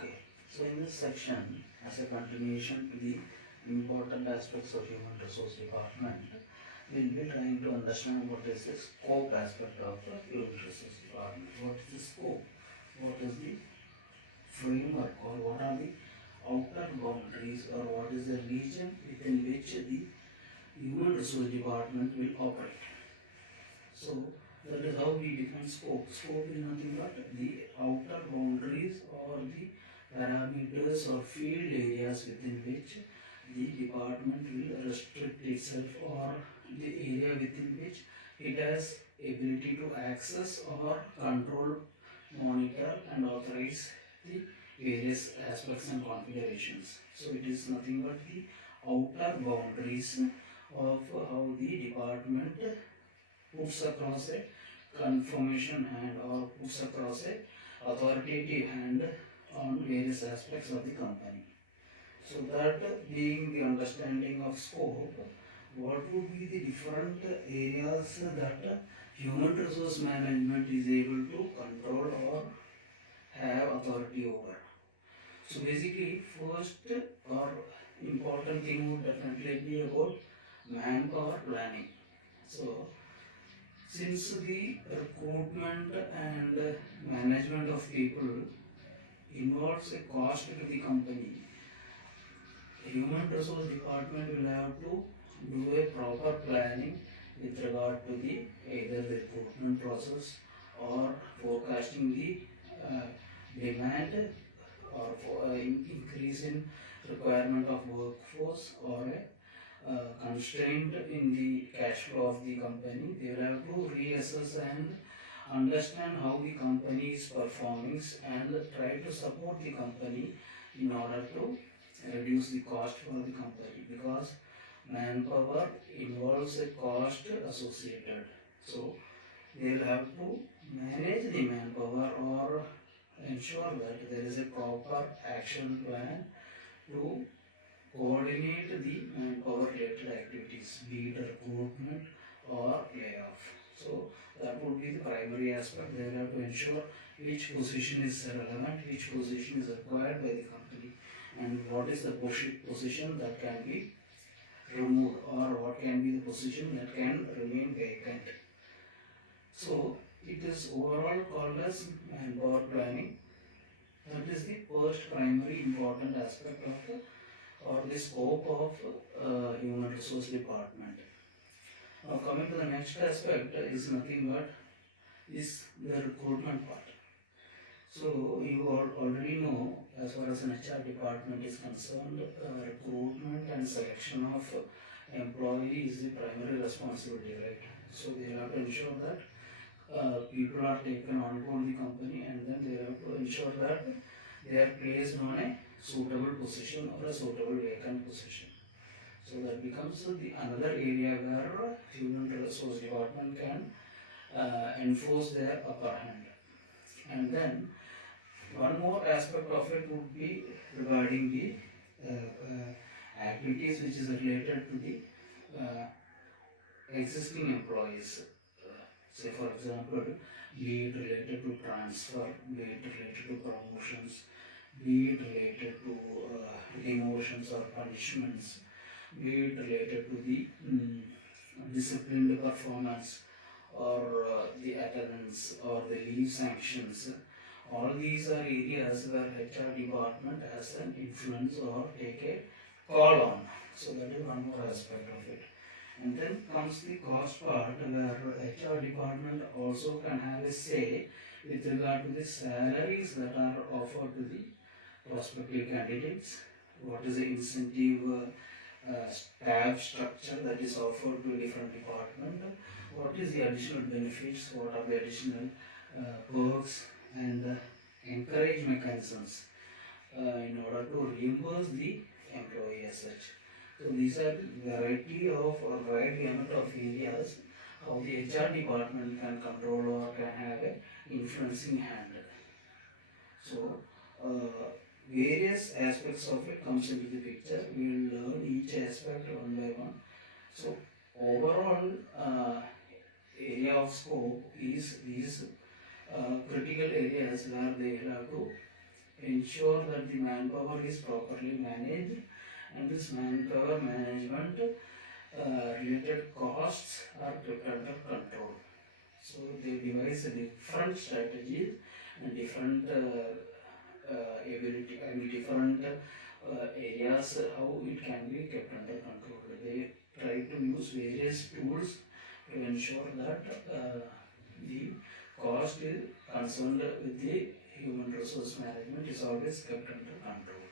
Okay, so in this section, as a continuation to the important aspects of human resource department, we'll be trying to understand what is the scope aspect of the human resource department. What is the scope? What is the framework, or what are the outer boundaries, or what is the region within which the human resource department will operate? So that is how we define scope. Scope is nothing but the outer boundaries or the parameters or field areas within which the department will restrict itself, or the area within which it has ability to access or control, monitor and authorize the various aspects and configurations. So it is nothing but the outer boundaries of how the department puts across a confirmation hand or puts across a authoritative hand on various aspects of the company. So that being the understanding of scope, what would be the different areas that human resource management is able to control or have authority over? So basically, first or important thing would definitely be about manpower planning. So since the recruitment and management of people involves a cost to the company, human resource department will have to do a proper planning with regard to the either the recruitment process or forecasting the demand or for increase in requirement of workforce, or a constraint in the cash flow of the company. They will have to reassess and understand how the company is performing and try to support the company in order to reduce the cost for the company, because manpower involves a cost associated. So they will have to manage the manpower or ensure that there is a proper action plan to coordinate the manpower related activities, be it recruitment or layoff. So that would be the primary aspect. They will have to ensure which position is relevant, which position is required by the company, and what is the position that can be removed, or what can be the position that can remain vacant. So it is overall called as manpower planning. That is the first primary important aspect of the or the scope of human resource department. Now coming to the next aspect is nothing but is the recruitment part. So you already know, as far as an HR department is concerned, recruitment and selection of employee is the primary responsibility, right? So they have to ensure that people are taken on board the company, and then they have to ensure that they are placed on a suitable position or a suitable vacant position. So that becomes the another area where human resource department can enforce their upper hand. And then one more aspect of it would be regarding the activities which is related to the existing employees. Say for example, be it related to transfer, be it related to promotions, be it related to demotions or punishments, be it related to the disciplined performance, or the attendance or the leave sanctions. All these are areas where HR department has an influence or take a call on. So that is one more aspect of it. And then comes the cost part, where HR department also can have a say with regard to the salaries that are offered to the prospective candidates. What is the incentive tab structure that is offered to different department? What is the additional benefits? What are the additional perks and encourage mechanisms in order to reimburse the employee as such? So these are the variety of or wide gamut of areas how the HR department can control or can have a influencing hand. So various aspects of it comes into the picture. We will learn each aspect one by one. So overall area of scope is these critical areas where they have to ensure that the manpower is properly managed, and this manpower management related costs are kept under control. So they devise different strategies and different ability, I mean different areas how it can be kept under control. They try to use various tools to ensure that the cost is concerned with the human resource management is always kept under control.